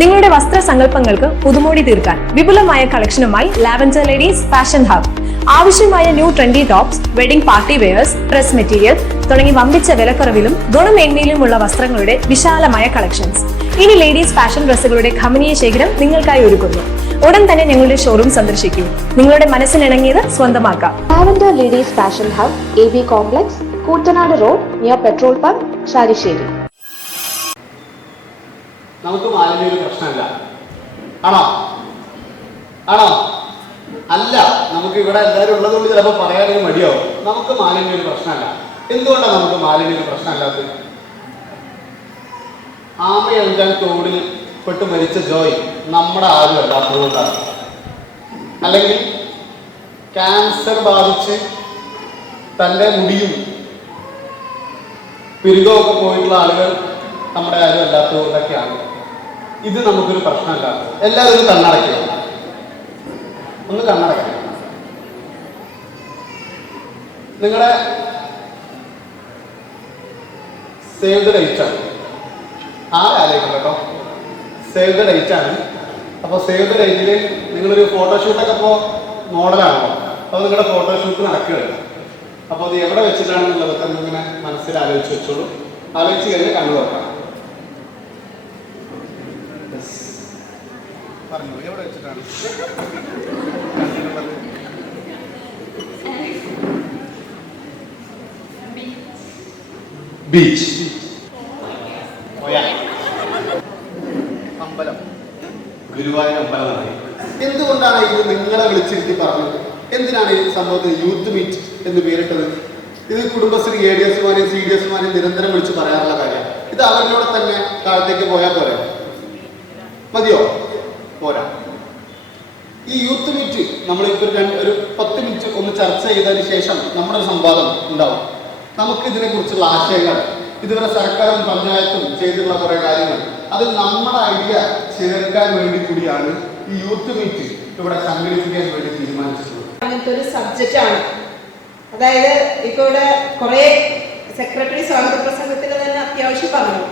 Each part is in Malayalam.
നിങ്ങളുടെ വസ്ത്രസങ്കല്പങ്ങൾക്ക് പുതുമോടി തീർക്കാൻ വിപുലമായ കളക്ഷനുമായി ലാവൻഡർ ലേഡീസ് ഫാഷൻ ഹബ്. ആവശ്യമായ new trendy tops, wedding party wears, dress material തുടങ്ങി വമ്പിച്ച വിലക്കുറവിലും ഗുണമേന്മയിലുമുള്ള വസ്ത്രങ്ങളുടെ വിശാലമായ കളക്ഷൻസ്. ഇനി ലേഡീസ് ഫാഷൻ ഡ്രസ്സുകളുടെ ഖമനീയ ശേഖരം നിങ്ങൾക്കായി ഒരുക്കുന്നു. ഉടൻ തന്നെ ഞങ്ങളുടെ ഷോറൂം സന്ദർശിക്കൂ. നിങ്ങളുടെ മനസ്സിനിണങ്ങിയത് സ്വന്തമാക്കാം. Lavender ladies fashion hub, AB complex, Koottanad road, near petrol pump, Sharissery. നമുക്ക് മാലിന്യം ഒരു പ്രശ്നമല്ല, ആണോ? ആണോ? അല്ല. നമുക്ക് ഇവിടെ എല്ലാവരും ഉള്ളതുകൊണ്ട് ചിലപ്പോൾ പറയാനൊരു മടിയാവും. നമുക്ക് മാലിന്യം ഒരു പ്രശ്നമല്ല. എന്തുകൊണ്ടാണ് നമുക്ക് മാലിന്യം ഒരു പ്രശ്നമല്ലാത്തത്? ആമയഞ്ചാൻ തോടിൽ പെട്ട് മരിച്ച ജോയ് നമ്മുടെ ആരും അല്ലാത്തതുകൊണ്ടാണ്. അല്ലെങ്കിൽ ക്യാൻസർ ബാധിച്ച് തൻ്റെ മുടിയും പിരികമൊക്കെ പോയിട്ടുള്ള ആളുകൾ നമ്മുടെ ആരും അല്ലാത്തതുകൊണ്ടൊക്കെയാണ്. ഇത് നമുക്കൊരു പ്രശ്നമല്ല. എല്ലാവരും കണ്ണടയ്ക്കുക, ഒന്ന് കണ്ണടയ്ക്കുക. നിങ്ങളുടെ സേവ് ദ ഡേറ്റ് ആണ്, ആരാലേക്കും കേട്ടോ, സേവ് ദ ഡേറ്റ് ആണ്. അപ്പോൾ സേവ് ദ ഡേറ്റിൽ നിങ്ങളൊരു ഫോട്ടോഷൂട്ടൊക്കെ ഇപ്പോൾ മോഡലാണല്ലോ, അപ്പോൾ നിങ്ങളുടെ ഫോട്ടോഷൂട്ട് നടക്കുകയാണ്. അപ്പോൾ അത് എവിടെ വെച്ചിട്ടാണെന്നുള്ളതൊക്കെ ഇങ്ങനെ മനസ്സിൽ ആലോചിച്ച് വെച്ചോളൂ. ആലോചിച്ച് കഴിഞ്ഞാൽ കണ്ണു തുറക്കാം. പറഞ്ഞു, എവിടെ വെച്ചിട്ടാണ്? ബീച്ച്, അമ്പലം, ഗുരുവായൂർ അമ്പലം. എന്തുകൊണ്ടാണ് ഇത് നിങ്ങളെ വിളിച്ചിരുത്തി പറഞ്ഞത്? എന്തിനാണ് ഈ സംഭവത്തിന് യൂത്ത് മീറ്റ് എന്ന് പേരിട്ടത്? ഇത് കുടുംബശ്രീ ADSമാരെയും CDSമാരെയും നിരന്തരം വിളിച്ച് പറയാറുള്ള കാര്യമാണ്. ഇത് അവരിലൂടെ തന്നെ കാലത്തേക്ക് പോയാൽ പോരെ? മതിയോ? പോരാ. ഈ യൂത്ത് മീറ്റ് നമ്മളിപ്പോൾ ഒരു 10 മിനിറ്റ് ഒന്ന് ചർച്ച ചെയ്തതിന് ശേഷം നമ്മുടെ സംവാദം ഉണ്ടാവും. നമുക്ക് ഇതിനെക്കുറിച്ചുള്ള ആശയങ്ങൾ, ഇതുവരെ സർക്കാരും പഞ്ചായത്തും ചെയ്തിട്ടുള്ള കുറേ കാര്യങ്ങൾ, അതിൽ നമ്മുടെ ഐഡിയ ചേർക്കാൻ വേണ്ടി കൂടിയാണ് ഈ യൂത്ത് മീറ്റ് ഇവിടെ സംഘടിപ്പിക്കാൻ വേണ്ടി തീരുമാനിച്ചിട്ടുള്ളത്. അങ്ങനത്തെ ഒരു സബ്ജക്റ്റ് ആണ്. അതായത് ഇപ്പൊ ഇവിടെ കുറെ സെക്രട്ടറി സ്വാഗത പ്രസംഗത്തിൽ തന്നെ അത്യാവശ്യം പറഞ്ഞു.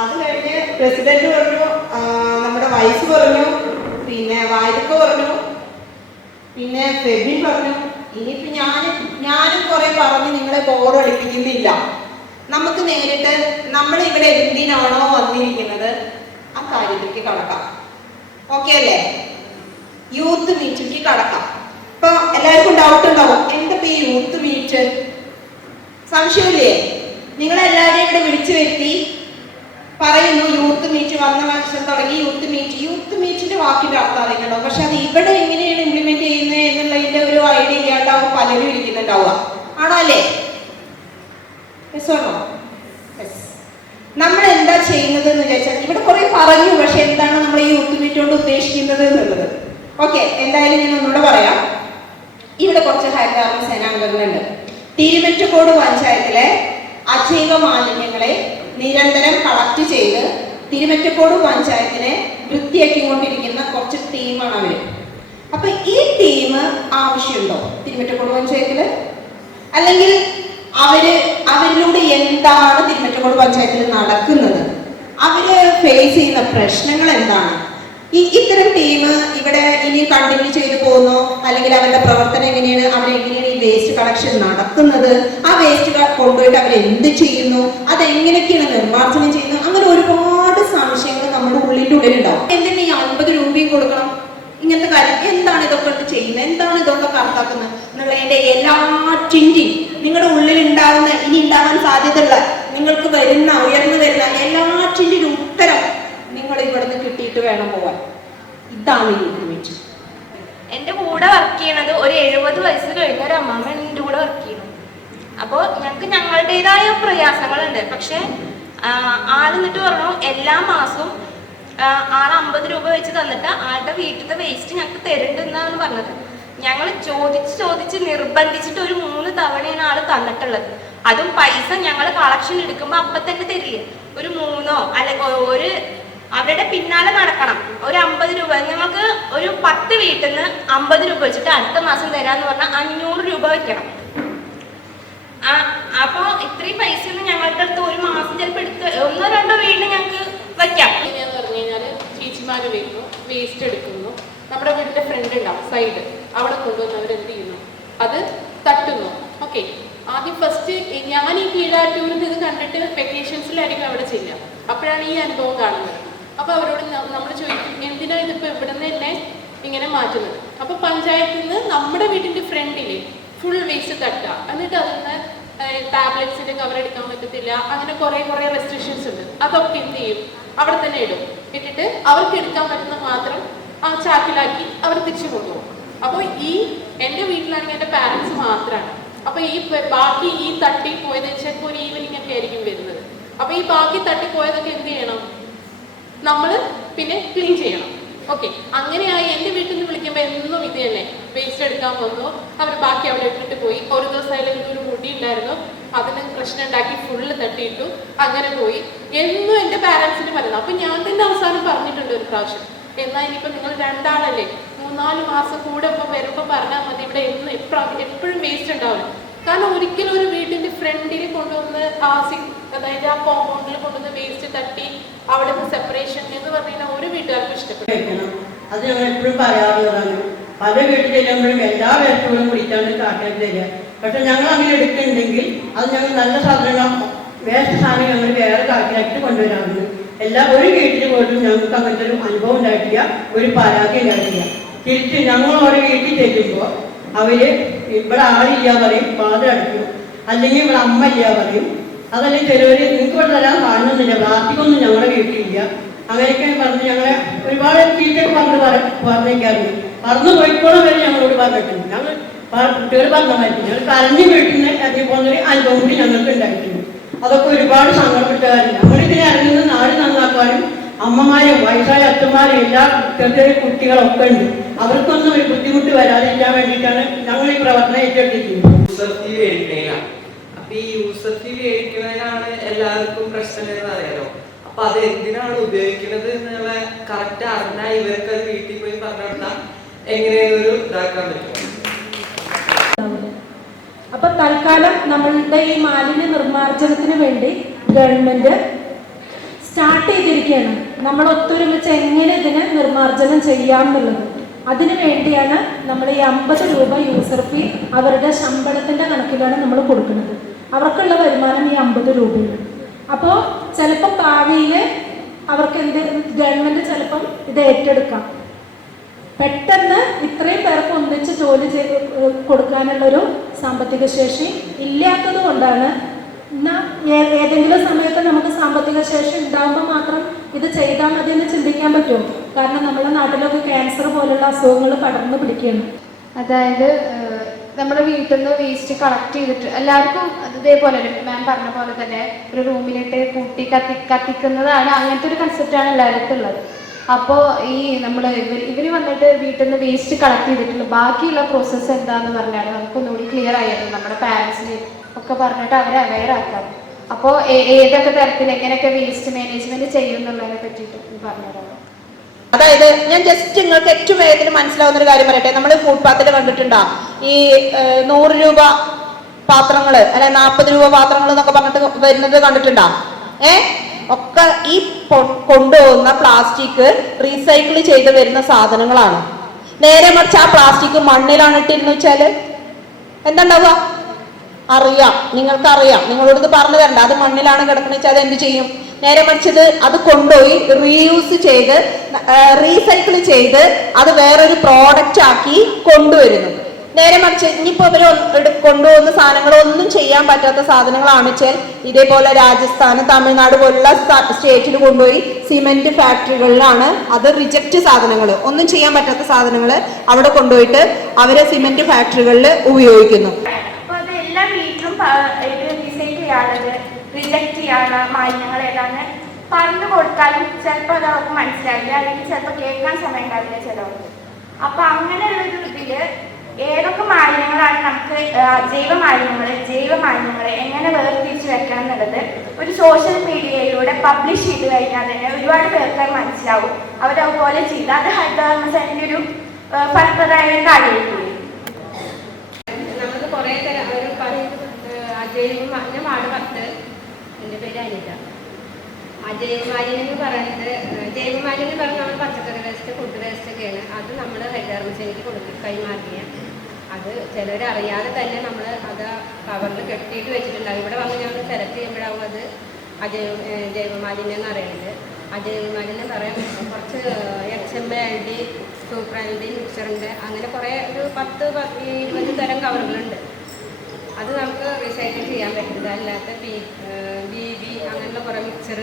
അത് കഴിഞ്ഞ് പ്രസിഡന്റ് പറഞ്ഞു, നമ്മുടെ വൈസ് പറഞ്ഞു, പിന്നെ വായ്പ പറഞ്ഞു, പിന്നെ ഫെബിൻ പറഞ്ഞു. ഇനിയിപ്പോ ഞാനും കുറെ പറഞ്ഞ് നിങ്ങളെ ബോറടിപ്പിക്കുന്നില്ല. നമുക്ക് നേരിട്ട് നമ്മൾ ഇവിടെ എന്തിനാണോ വന്നിരിക്കുന്നത് ആ കാര്യത്തിലേക്ക് കടക്കാം. ഓക്കെ അല്ലേ? യൂത്ത് മീറ്റിലേക്ക് കടക്കാം. ഇപ്പൊ എല്ലാവർക്കും ഡൗട്ട് ഉണ്ടാവും, എന്തിപ്പോ ഈ യൂത്ത് മീറ്റ്? സംശയമില്ലേ? നിങ്ങളെല്ലാവരെയും ഇവിടെ വിളിച്ചു വരുത്തി പറയുന്നു യൂത്ത് മീറ്റ്, വന്ന വർഷം തുടങ്ങി യൂത്ത് മീറ്റ്. യൂത്ത് മീറ്റിന്റെ വാക്കിന്റെ അർത്ഥം അറിയുന്നുണ്ടോ? പക്ഷെ അത് ഇവിടെ എങ്ങനെയാണ് ഇംപ്ലിമെന്റ് ചെയ്യുന്നത് എന്നുള്ളതിന്റെ ഒരു ഐഡിയ ഇല്ലാണ്ടാവും പലരും ഇരിക്കുന്നുണ്ടാവുക. ആണോ അല്ലേ? നമ്മൾ എന്താ ചെയ്യുന്നത് എന്ന് വിചാരിച്ചാൽ, ഇവിടെ കുറെ പറഞ്ഞു, പക്ഷെ എന്താണ് നമ്മൾ ഈ യൂത്ത് മീറ്റ് കൊണ്ട് ഉദ്ദേശിക്കുന്നത് എന്നുള്ളത്. ഓക്കെ, എന്തായാലും ഞാൻ ഒന്നുകൂടെ പറയാം. ഇവിടെ കുറച്ച് ഹരിതകർമ്മ സേനാംഗങ്ങളുണ്ട്. തിരുമറ്റക്കോട് പഞ്ചായത്തിലെ അജൈവ മാലിന്യങ്ങളെ നിരന്തരം കളക്ട് ചെയ്ത് തിരുമറ്റക്കോട് പഞ്ചായത്തിനെ വൃത്തിയാക്കിക്കൊണ്ടിരിക്കുന്ന കുറച്ച് ടീമാണ് അവര്. അപ്പൊ ഈ ടീം ആവശ്യമുണ്ടോ തിരുമറ്റക്കോട് പഞ്ചായത്തില്? അല്ലെങ്കിൽ അവരിലൂടെ എന്താണ് തിരുമറ്റക്കോട് പഞ്ചായത്തിൽ നടക്കുന്നത്? അവര് ഫേസ് ചെയ്യുന്ന പ്രശ്നങ്ങൾ എന്താണ്? ഇത്തരം ടീം ഇവിടെ ഇനി കണ്ടിന്യൂ ചെയ്തു പോകുന്നു, അല്ലെങ്കിൽ അവരുടെ പ്രവർത്തനം എങ്ങനെയാണ്? അവരെങ്ങനെയാണ് ഈ വേസ്റ്റ് കളക്ഷൻ നടത്തുന്നത്? ആ വേസ്റ്റ് കൊണ്ടുപോയിട്ട് അവരെന്ത് ചെയ്യുന്നു? അതെങ്ങനെയൊക്കെയാണ് നിർമ്മാർജ്ജനം ചെയ്യുന്നത്? അങ്ങനെ ഒരുപാട് സംശയങ്ങൾ നമ്മുടെ ഉള്ളിൻ്റെ ഉള്ളിലുണ്ടാവും. എന്തിനാ ഈ 50 രൂപയും കൊടുക്കണം? ഇങ്ങനത്തെ കാര്യം എന്താണ് ഇതൊക്കെ ചെയ്യുന്നത്? എന്താണ് ഇതൊക്കെ കറക്റ്റാക്കുന്നത് എന്നുള്ളതിന്റെ എല്ലാറ്റിൻ്റെയും നിങ്ങളുടെ ഉള്ളിൽ ഉണ്ടാകുന്ന, ഇനി ഉണ്ടാകാൻ സാധ്യതയുള്ള, നിങ്ങൾക്ക് വരുന്ന, ഉയർന്നു വരുന്ന എല്ലാറ്റിൻ്റെയും ഉത്തരം നിങ്ങൾ ഇവിടുന്ന് കിട്ടിയിട്ട് വേണം പോവാൻ. ഇതാണ് യൂത്ത് മീറ്റ്. എൻ്റെ കൂടെ വർക്ക് ചെയ്യണത് ഒരു 70 വയസ്സ് കഴിഞ്ഞ ഒരു അമ്മമ്മ എൻ്റെ കൂടെ വർക്ക് ചെയ്യണം. അപ്പോൾ ഞങ്ങൾക്ക് ഞങ്ങളുടേതായ പ്രയാസങ്ങളുണ്ട്. പക്ഷെ ആളെന്നിട്ട് പറഞ്ഞു എല്ലാ മാസവും ആൾ 50 രൂപ വെച്ച് തന്നിട്ട് ആളുടെ വീട്ടിലത്തെ വേസ്റ്റ് ഞങ്ങൾക്ക് തരുന്നുണ്ടെന്നാണ് പറഞ്ഞത്. ഞങ്ങൾ ചോദിച്ച് നിർബന്ധിച്ചിട്ട് ഒരു 3 തവണയാണ് ആൾ തന്നിട്ടുള്ളത്. അതും പൈസ ഞങ്ങൾ കളക്ഷൻ എടുക്കുമ്പോൾ അപ്പം തന്നെ തരില്ല. ഒരു 3 അല്ലെങ്കിൽ അവരുടെ പിന്നാലെ നടക്കണം. ഒരു 50 രൂപ, ഞങ്ങൾക്ക് ഒരു 10 വീട്ടിൽ നിന്ന് 50 രൂപ വെച്ചിട്ട് അടുത്ത മാസം തരാന്ന് പറഞ്ഞാൽ 500 രൂപ വെക്കണം. അപ്പോൾ ഇത്രയും പൈസ ഒന്നും ഞങ്ങളുടെ അടുത്ത് ഒരു മാസം ചിലപ്പോൾ എടുത്ത് 1-2 വീടിന് ഞങ്ങൾക്ക് വയ്ക്കാം. എങ്ങനെയാന്ന് പറഞ്ഞു കഴിഞ്ഞാൽ ചേച്ചിമാർ വരുന്നു, വേസ്റ്റ് എടുക്കുന്നു. നമ്മുടെ വീടിൻ്റെ ഫ്രണ്ട് ഉണ്ടാവും സൈഡ്, അവിടെ കൊണ്ടുവന്ന് അവരെന്ത് ചെയ്യുന്നു, അത് തട്ടുന്നു. ഓക്കെ, ആദ്യം ഫസ്റ്റ് ഞാൻ ഈ കീഴാറ്റൂരിൽ ഇത് കണ്ടിട്ട് വെക്കേഷൻസിലായിരിക്കും അവിടെ ചെയ്യുക. അപ്പോഴാണ് ഈ അനുഭവം കാണുന്നത്. അപ്പോൾ അവരോട് നമ്മൾ ചോദിക്കും, എന്തിനാണ് ഇതിപ്പോൾ ഇവിടെ നിന്ന് തന്നെ ഇങ്ങനെ മാറ്റുന്നത്? അപ്പോൾ പഞ്ചായത്തിൽ നിന്ന് നമ്മുടെ വീടിൻ്റെ ഫ്രണ്ടിൽ ഫുൾ വേസ്റ്റ് തട്ടുക, എന്നിട്ട് അതിന്ന് ടാബ്ലറ്റ്സിൻ്റെ കവർ എടുക്കാൻ പറ്റത്തില്ല, അങ്ങനെ കുറേ റെസ്ട്രിക്ഷൻസ് ഉണ്ട്. അതൊക്കെ എന്ത് ചെയ്യും, അവിടെ തന്നെ ഇടും. ഇട്ടിട്ട് അവർക്ക് എടുക്കാൻ പറ്റുന്ന മാത്രം ആ ചാക്കിലാക്കി അവർ തിരിച്ചു കൊണ്ടുപോകും. അപ്പോൾ ഈ എൻ്റെ വീട്ടിലാണെങ്കിൽ എൻ്റെ പാരൻസ് മാത്രമാണ്. അപ്പോൾ ഈ ബാക്കി ഈ തട്ടി പോയത് ചിലപ്പോൾ ഒരു ഈവനിങ് ഒക്കെ ആയിരിക്കും വരുന്നത്. അപ്പോൾ ഈ ബാക്കി തട്ടിപ്പോയതൊക്കെ എന്ത് ചെയ്യണം, നമ്മൾ പിന്നെ ക്ലീൻ ചെയ്യണം. ഓക്കെ, അങ്ങനെയായി എൻ്റെ വീട്ടിൽ നിന്ന് വിളിക്കുമ്പോൾ എന്നും ഇത് തന്നെ, വേസ്റ്റ് എടുക്കാൻ വന്നു, അവർ ബാക്കി അവിടെ ഇട്ടിട്ട് പോയി. ഒരു ദിവസം അതിൽ ഒരു മുടി ഉണ്ടായിരുന്നു, അതിന് പ്രശ്നം ഉണ്ടാക്കി ഫുള്ള് തട്ടിയിട്ടു, അങ്ങനെ പോയി. എന്നും എൻ്റെ പാരൻസിന് പറയുന്നത്. അപ്പം ഞാൻ തന്നെ അവസാനം പറഞ്ഞിട്ടുണ്ട് ഒരു പ്രാവശ്യം, എന്നാൽ ഇനിയിപ്പോൾ നിങ്ങൾ രണ്ടാളല്ലേ, 3-4 മാസം കൂടെ ഇപ്പോൾ വരുമ്പോൾ പറഞ്ഞാൽ മതി, ഇവിടെ എന്നും എപ്പോഴും വേസ്റ്റ് ഉണ്ടാവില്ല. കാരണം ഒരിക്കലും ഒരു വീടിൻ്റെ ഫ്രണ്ടിൽ കൊണ്ടുവന്ന് അതായത് ആ കോമ്പൗണ്ടിൽ കൊണ്ടുവന്ന് വേസ്റ്റ് തട്ടി അവിടെ നിന്ന് സെപ്പറേഷൻ എന്ന് പറഞ്ഞാൽ ഒരു വീട്ടുകാർക്കും ഇഷ്ടപ്പെടും. അത് ഞങ്ങൾ എപ്പോഴും പറയാറുള്ളതാണ്. പല വീട്ടിൽ ചെല്ലുമ്പോഴും എല്ലാ വേസ്റ്റുകളും കുടിക്കാണ്ട് കാട്ടാൻ തരിക. പക്ഷെ ഞങ്ങൾ അങ്ങനെ എടുക്കുന്നുണ്ടെങ്കിൽ അത് ഞങ്ങൾ നല്ല സാധനങ്ങൾ, വേസ്റ്റ് സാധനം ഞങ്ങൾ വേറെ കാട്ടിലാക്കിയിട്ട് കൊണ്ടുവരാറുണ്ട്. ഒരു വീട്ടിൽ പോലും ഞങ്ങൾക്ക് അങ്ങനത്തെ ഒരു അനുഭവം ഉണ്ടായിട്ടില്ല, ഒരു പരാതി ഉണ്ടായിട്ടില്ല. തിരിച്ച് ഞങ്ങൾ ഓരോ വീട്ടിൽ ചെല്ലുമ്പോൾ അവര് ഇവിടെ ആളില്ല പറയും, വാതിലടയ്ക്കും, അല്ലെങ്കിൽ ഇവിടെ അമ്മ ഇല്ല പറയും. അതല്ലെങ്കിൽ ചിലവര് നിങ്ങൾക്ക് ഇവിടെ തരാൻ കാണുന്നില്ല, പ്ലാസ്റ്റിക്കൊന്നും ഞങ്ങളുടെ വീട്ടിലില്ല, അങ്ങനെയൊക്കെ പറഞ്ഞ് ഞങ്ങളെ ഒരുപാട് ചീറ്റൊക്കെ പറഞ്ഞേക്കാറുണ്ട്. പറന്ന് പോയിക്കോളം വരെ ഞങ്ങളോട് പറഞ്ഞിട്ടുണ്ട്. ഞങ്ങൾ കുട്ടികൾ പറഞ്ഞ മാറ്റി ഞങ്ങൾ കരഞ്ഞ് വീട്ടിൽ നിന്ന് ഇറങ്ങി പോകുന്നൊരു അനുഭവം കൂടി ഞങ്ങൾക്ക് ഉണ്ടായിട്ടുണ്ട്. അതൊക്കെ ഒരുപാട് സങ്കടപ്പെട്ട കാര്യം. നമ്മളിതിനെ ഇറങ്ങുന്ന നാട് നന്നാക്കാനും അമ്മമാരും വയസ്സായ അച്ഛന്മാരും എല്ലാ ചെറിയ കുട്ടികളൊക്കെ ഉണ്ട്. അവർക്കൊന്നും ഒരു ബുദ്ധിമുട്ട് വരാതിരിക്കാൻ വേണ്ടിയിട്ടാണ് ഞങ്ങൾ ഈ പ്രവർത്തനം ഏറ്റെടുത്തിരിക്കുന്നത്. യൂസർ ഫീ മേടിക്കുന്നതിനാണ്. അപ്പൊ ഈ യൂസർ ഫീ മേടിക്കുന്നതിനാണ് എല്ലാവർക്കും പ്രശ്നം എന്ന് അറിയാലോ. അപ്പൊ അത് എന്തിനാണ് ഉപയോഗിക്കുന്നത് എന്നുള്ള കറക്റ്റ് അറിഞ്ഞാൽ ഇവർക്ക് അത് വീട്ടിൽ പോയി പറഞ്ഞു കൊടുത്താൽ എങ്ങനെയൊരു ഇതാക്കാൻ പറ്റും. അപ്പൊ തൽക്കാലം നമ്മളുടെ ഈ മാലിന്യ നിർമ്മാർജ്ജനത്തിന് വേണ്ടി ഗവൺമെന്റ് സ്റ്റാർട്ട് ചെയ്തിരിക്കുകയാണ്. നമ്മൾ ഒത്തൊരുമിച്ച് എങ്ങനെ ഇതിനെ നിർമ്മാർജ്ജനം ചെയ്യാം എന്നുള്ളത്. അതിനു വേണ്ടിയാണ് നമ്മൾ ഈ 50 രൂപ യൂസർ ഫീ അവരുടെ ശമ്പളത്തിന്റെ കണക്കിലാണ് നമ്മൾ കൊടുക്കുന്നത്. അവർക്കുള്ള വരുമാനം ഈ 50 രൂപയാണ്. അപ്പോൾ ചിലപ്പോൾ ഭാവിയിൽ അവർക്ക് ഗവൺമെന്റ് ചിലപ്പം ഇത് ഏറ്റെടുക്കാം. പെട്ടെന്ന് ഇത്രയും പേർക്ക് ഒന്നിച്ച് ജോലി ചെയ്ത് കൊടുക്കാനുള്ളൊരു സാമ്പത്തിക ശേഷി ഇല്ലാത്തത് കൊണ്ടാണ്. എന്നാൽ ഏതെങ്കിലും സമയത്ത് നമുക്ക് സാമ്പത്തിക ശേഷി ഉണ്ടാകുമ്പോൾ മാത്രം ഇത് ചെയ്താൽ മതി എന്ന് ചിന്തിക്കാൻ പറ്റുമോ? കാരണം നമ്മുടെ നാട്ടിലൊക്കെ ക്യാൻസർ പോലുള്ള അസുഖങ്ങൾ പടർന്നു പിടിക്കുകയാണ്. അതായത് നമ്മുടെ വീട്ടിൽ നിന്ന് വേസ്റ്റ് കളക്ട് ചെയ്തിട്ട് എല്ലാവർക്കും ഇതേപോലെ മാം പറഞ്ഞ പോലെ തന്നെ ഒരു റൂമിലിട്ട് കൂട്ടി കത്തിക്കുന്നതാണ്. അങ്ങനത്തെ ഒരു കൺസെപ്റ്റാണ് എല്ലാവർക്കും ഉള്ളത്. അപ്പോൾ ഈ നമ്മൾ ഇവർ വന്നിട്ട് വീട്ടിൽ നിന്ന് വേസ്റ്റ് കളക്ട് ചെയ്തിട്ടുള്ള ബാക്കിയുള്ള പ്രോസസ്സ് എന്താണെന്ന് പറഞ്ഞാൽ നമുക്കൊന്നുകൂടി ക്ലിയർ ആയിരുന്നു. നമ്മുടെ പാരൻസിന് ഒക്കെ പറഞ്ഞിട്ട് അവരെ അവെയർ ആക്കാം. അപ്പോൾ ഏതൊക്കെ തരത്തിൽ എങ്ങനെയൊക്കെ വേസ്റ്റ് മാനേജ്മെന്റ് ചെയ്യും എന്നുള്ളതിനെ പറ്റിയിട്ട് പറഞ്ഞുതരാം. അതായത് ഞാൻ ജസ്റ്റ് നിങ്ങൾക്ക് ഏറ്റവും വേഗത്തിൽ മനസ്സിലാവുന്ന ഒരു കാര്യം പറയട്ടെ. നമ്മൾ ഫുട്പാത്തിൽ കണ്ടിട്ടുണ്ടോ ഈ 100 രൂപ പാത്രങ്ങൾ അല്ലെ 40 രൂപ പാത്രങ്ങൾ എന്നൊക്കെ പറഞ്ഞിട്ട് വരുന്നത് കണ്ടിട്ടുണ്ടോ? ഒക്കെ ഈ കൊണ്ടുപോകുന്ന പ്ലാസ്റ്റിക് റീസൈക്കിൾ ചെയ്ത് വരുന്ന സാധനങ്ങളാണ്. നേരെ മറിച്ച് ആ പ്ലാസ്റ്റിക് മണ്ണിലാണ് ഇട്ടിരുന്നു വെച്ചാല് എന്താ ഉണ്ടാവുക? അറിയാം, നിങ്ങൾക്കറിയാം, നിങ്ങളോട് ഇത് പറഞ്ഞു തരണ്ട. അത് മണ്ണിലാണ് കിടക്കുന്നത് വെച്ചാൽ അത് എന്ത് ചെയ്യും? നേരെ മറിച്ചത് അത് കൊണ്ടുപോയി റീയൂസ് ചെയ്ത് റീസൈക്കിൾ ചെയ്ത് അത് വേറൊരു പ്രോഡക്റ്റ് ആക്കി കൊണ്ടുവരുന്നു. നേരെ മറിച്ച് ഇനിയിപ്പോൾ ഇവർ കൊണ്ടുപോകുന്ന സാധനങ്ങളൊന്നും ചെയ്യാൻ പറ്റാത്ത സാധനങ്ങളാണ് വെച്ചാൽ ഇതേപോലെ രാജസ്ഥാൻ, തമിഴ്നാട് പോലുള്ള സ്റ്റേറ്റിൽ കൊണ്ടുപോയി സിമെന്റ് ഫാക്ടറികളിലാണ് അത് റിജക്റ്റ് സാധനങ്ങൾ, ഒന്നും ചെയ്യാൻ പറ്റാത്ത സാധനങ്ങൾ അവിടെ കൊണ്ടുപോയിട്ട് അവരെ സിമെന്റ് ഫാക്ടറികളിൽ ഉപയോഗിക്കുന്നു. അപ്പോൾ അത് എല്ലാ വീട്ടിലും റീസൈക്കിൾ ചെയ്യാനുള്ളത്, റിജക്റ്റ് ചെയ്യാനുള്ള മാലിന്യങ്ങൾ ഏതാണ് പറഞ്ഞു കൊടുത്താലും ചിലപ്പോൾ അത് അവർക്ക് മനസ്സിലാവില്ല, അല്ലെങ്കിൽ ചിലപ്പോൾ കേൾക്കാൻ സമയം ഉണ്ടാവില്ല ചിലവർക്ക്. അപ്പൊ അങ്ങനെയുള്ളൊരു ഇതില് ഏതൊക്കെ മാലിന്യങ്ങളാണ് നമുക്ക് ജൈവ മാലിന്യങ്ങൾ എങ്ങനെ വേർതിരിച്ച് വെക്കണം എന്നുള്ളത് ഒരു സോഷ്യൽ മീഡിയയിലൂടെ പബ്ലിഷ് ചെയ്ത് കഴിഞ്ഞാൽ തന്നെ ഒരുപാട് പേർക്ക് മനസ്സിലാവും. അവരതുപോലെ ചെയ്ത് അത് ഹരിതകർമ്മസേനയുടെ ഒരു ഫലപ്രദമായ ഒരു കാര്യമായിരിക്കും. നമുക്ക് കുറേ തരം അവർ പറയുന്നത് ഞാൻ വാർഡ് 10, എൻ്റെ പേര് അനിത. ജൈവമാലിന്യം എന്ന് പറയുന്നത് നമ്മൾ പച്ചക്കറി വേസ്റ്റ് ഒക്കെയാണ്. അത് നമ്മൾ ഹരിതകർമ്മസേനയ്ക്ക് കൈമാറിയ അത് ചിലരറിയാതെ തന്നെ നമ്മൾ അത് കവറിൽ കെട്ടിയിട്ട് വെച്ചിട്ടുണ്ടാകും. ഇവിടെ വന്ന് ഞങ്ങൾ സെലക്ട് ചെയ്യുമ്പോഴാവും അത് ജൈവമാലിന്യം എന്ന് പറയുന്നത്. ആ ജൈവമാലിന്യം പറയാൻ കുറച്ച് XMLD, സൂപ്പറാൻഡി, മിക്സറിൻ്റെ അങ്ങനെ കുറേ ഒരു 10-20 തരം കവറുകളുണ്ട്. അത് നമുക്ക് റീസൈക്കിൾ ചെയ്യാൻ പറ്റില്ല. അല്ലാത്ത BB അങ്ങനെയുള്ള കുറേ മിക്സർ,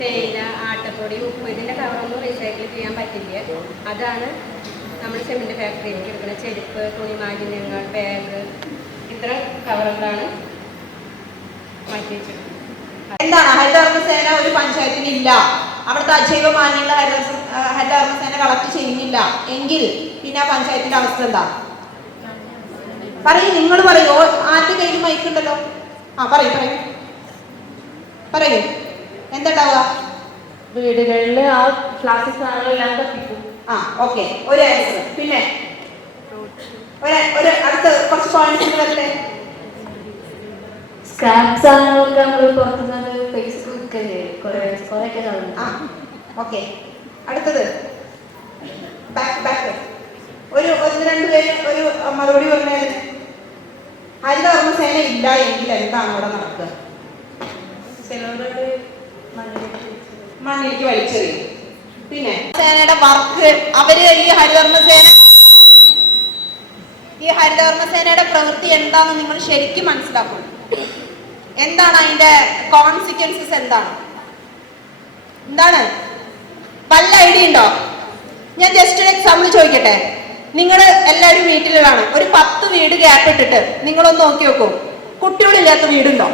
തേയില, ആട്ടപ്പൊടി, ഉപ്പ് ഇതിൻ്റെ കവറൊന്നും റീസൈക്കിൾ ചെയ്യാൻ പറ്റില്ല. അതാണ് നമ്മൾ സിമെൻറ്റ് ഫാക്ടറിയിലേക്ക് എടുക്കുന്ന ചെരുപ്പ്, തുണി മാലിന്യങ്ങൾ, ബാഗ്, ഇത്ര കവറുകളാണ് മാറ്റി വെച്ചിട്ടുള്ളത്. എന്താണ് ഹരിതകർമ്മസേന ഒരു പഞ്ചായത്തിന് ഇല്ല, അവിടുത്തെ അജൈവ മാലിന്യങ്ങൾ ഹരിതകർമ്മസേന കളക്ട് ചെയ്യുന്നില്ല എങ്കിൽ പിന്നെ ആ പഞ്ചായത്തിന്റെ അവസ്ഥ എന്താ? പറയൂ, നിങ്ങൾ പറയൂ. ആരുടെ കയ്യിൽ മൈക്കുണ്ടല്ലോ? പറയൂ പറയൂ പറയൂ. എന്താണ്ടാവുക? വീടുകളിൽ ആ പ്ലാസ്റ്റിക് സാധനങ്ങളെല്ലാം കത്തിക്കും. ഓക്കെ, ഒരു ആൻസർ. പിന്നെ അടുത്ത കുറച്ച് പോയിന്റ്സ് വരട്ടെ. സ്ക്രാപ്പ് സാധനങ്ങളൊക്കെ നമ്മൾ പുറത്തുനിന്ന് പൈസ വിൽക്കല്ലേ, കുറേയൊക്കെ കാണും. ഓക്കെ, അടുത്തത് ബാക്ക് ഒരു 1-2 പേര് ഒരു മറുപടി പറഞ്ഞാൽ ഹരിതകർമ്മസേന ഇല്ല എങ്കിൽ എന്താണ് അവിടെ നടക്കുക? മണ്ണിലേക്ക് വലിച്ചെറിയും. പിന്നെ സേനയുടെ വർക്ക്, അവര് ഈ ഹരിതകർമ്മസേനയുടെ പ്രവൃത്തി എന്താണെന്ന് നിങ്ങൾ ശരിക്കും മനസ്സിലാക്കണം. എന്താണ് അതിന്റെ കോൺസിക്വൻസസ്? എന്താണ് വല്ല ഐഡിയ ഉണ്ടോ? ഞാൻ ജസ്റ്റ് ഒരു എക്സാമ്പിൾ ചോദിക്കട്ടെ. നിങ്ങൾ എല്ലാവരും വീട്ടിലാണ്, ഒരു 10 വീട് ഗ്യാപ്പ് ഇട്ടിട്ട് നിങ്ങളൊന്ന് നോക്കി നോക്കൂ, കുട്ടികളില്ലാത്ത വീടുണ്ടോ?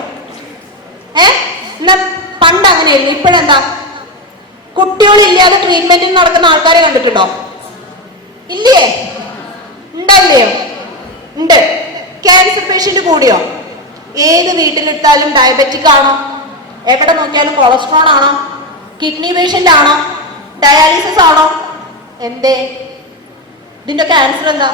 എന്നാ പണ്ട് അങ്ങനെയായിരുന്നു. ഇപ്പോഴെന്താ? കുട്ടികളില്ലാതെ ട്രീറ്റ്മെന്റിന് നടക്കുന്ന ആൾക്കാരെ കണ്ടിട്ടുണ്ടോ? ഇല്ലേ? ഉണ്ടായില്ലയോ? ഉണ്ട്. ക്യാൻസർ പേഷ്യന്റ് കൂടിയോ? ഏത് വീട്ടിലിട്ടാലും ഡയബറ്റിക് ആണോ? എവിടെ നോക്കിയാലും കൊളസ്ട്രോൾ ആണോ? കിഡ്നി പേഷ്യന്റ് ആണോ? ഡയാലിസിസ് ആണോ? എന്തേ? ഇതിന്റെ ആൻസർ എന്താ?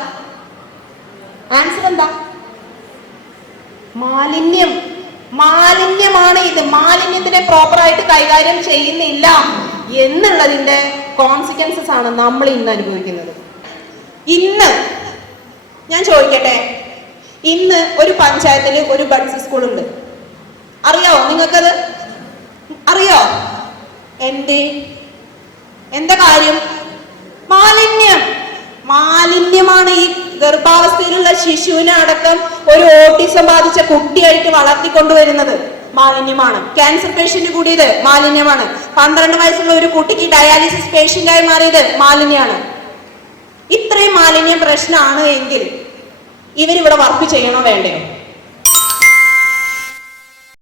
മാലിന്യമാണ് ഇത്. മാലിന്യത്തിനെ പ്രോപ്പറായിട്ട് കൈകാര്യം ചെയ്യുന്നില്ല എന്നുള്ളതിന്റെ കോൺസിക്വൻസസ് ആണ് നമ്മൾ ഇന്ന് അനുഭവിക്കുന്നത്. ഇന്ന് ഞാൻ ചോദിക്കട്ടെ, ഇന്ന് ഒരു പഞ്ചായത്തിൽ ഒരു ബഡ്സ് സ്കൂൾ ഉണ്ട്. അറിയോ നിങ്ങൾക്കത്? അറിയോ? എന്താ കാര്യം? മാലിന്യമാണ്. ഈ ഗർഭാവസ്ഥയിലുള്ള ശിശുവിനെ അടക്കം ഒരു ഓട്ടിസം ബാധിച്ച കുട്ടിയായിട്ട് വളർത്തിക്കൊണ്ടുവരുന്നത് മാലിന്യമാണ്. ക്യാൻസർ പേഷ്യന്റ് കൂടിയത് മാലിന്യമാണ്. 12 വയസ്സുള്ള ഒരു കുട്ടിക്ക് ഡയാലിസിസ് പേഷ്യന്റായി മാറിയത് മാലിന്യമാണ്. ഇത്രയും മാലിന്യം പ്രശ്നമാണ് എങ്കിൽ ഇവരിവിടെ വർക്ക് ചെയ്യണോ വേണ്ടയോ?